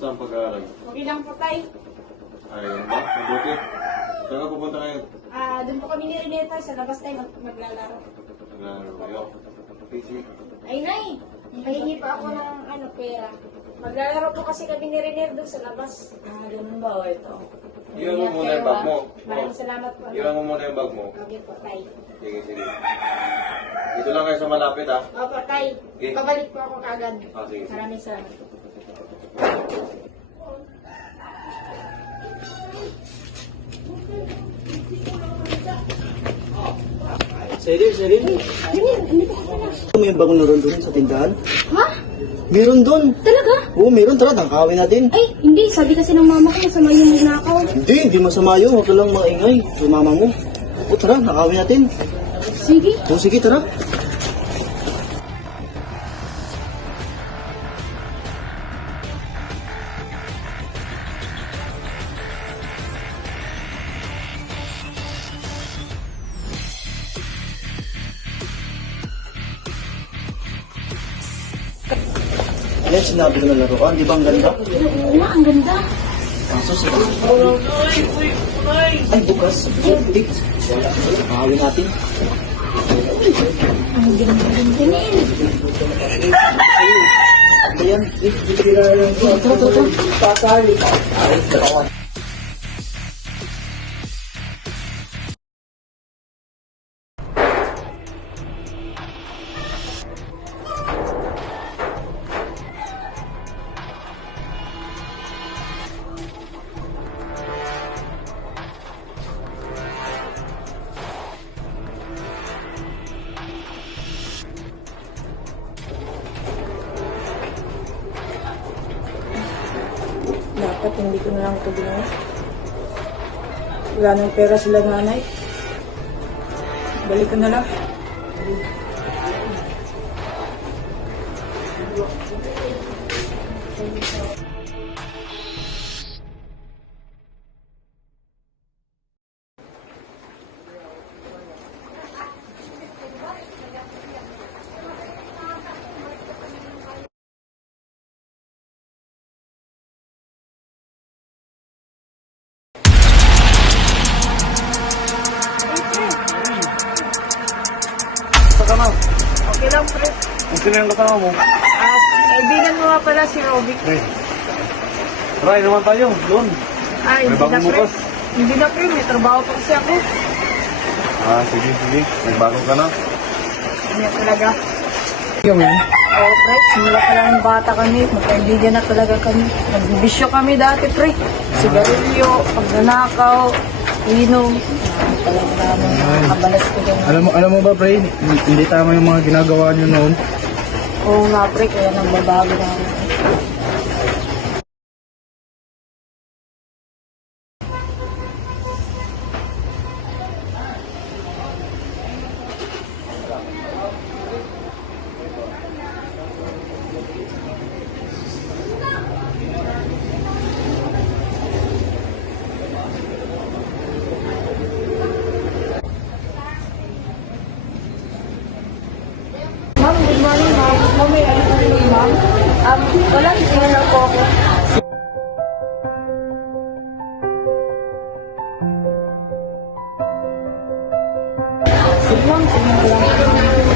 Kamusta ang pag-aaral? Okay lang po, tay. Ayun ba? Mabuti. Saan ka pupunta ngayon? Doon po kami ni Reneta sa labas tayo maglalaro. Naglalaro kayo. Busy. Ay, nay. Pahingi pa ako ng pera. Maglalaro po kasi kami ni Reneta doon sa labas. Ganun ba o ito? Iwan mo muna yung bag mo. Maraming salamat po. Iwan mo muna yung bag mo. Okay po, tay. Sige, sige. Dito lang kayo sa malapit, ha? Opo, tay. Okay. Babalik po ako kagad. Sige, sige. Maraming salamat. Seril. May bagong naroon doon sa tindahan? Ha? Meron doon. Talaga? Oo, meron. Tara, tangkawin natin. Ay, hindi. Sabi kasi ng mama ko, masama yung magnakaw. Hindi masama yun. Huwag ka lang maingay. Sa mama mo. O tara, nakawin natin. Sige. O sige, tara. Yan, sinabi ko na laruan. Di ba ang ganda? Oo nga, ang ganda. Kaso sila. Ay, bukas. Hindi. Nakawin natin. Ang ganda na yun. Ayan. Tira lang. Tara. Pasali. Dapat hindi ko na lang ito binigay. Wala nang pera sila nanay. Balik ko na lang. Okay lang, pre. Ang sino yung kasama mo? Kaibigan mo nga pala si Robic. Try naman tayo. Doon. Ay, hindi na, bagong pre. bukas. Hindi na, pre. May trabaho pa kasi ako. Sige. Nagbago ka na. Hindi na talaga. Oo, pre. Simula pa lang ng bata kami. Magkaibigan na talaga kami. Nagbibisyo kami dati, pre. Sigarilyo, pagnanakaw, inom. Talagang namin nakabalas ko dyan. Alam mo ba, pre? Hindi tama yung mga ginagawa niyo noon. Oo nga, pre. Kaya nagbabago na ako. Ma'am, good morning, ma'am. Ma'am, may ano po rin, ma'am? Wala, tingnan lang po ako. Sige, ma'am, tingnan ko lang.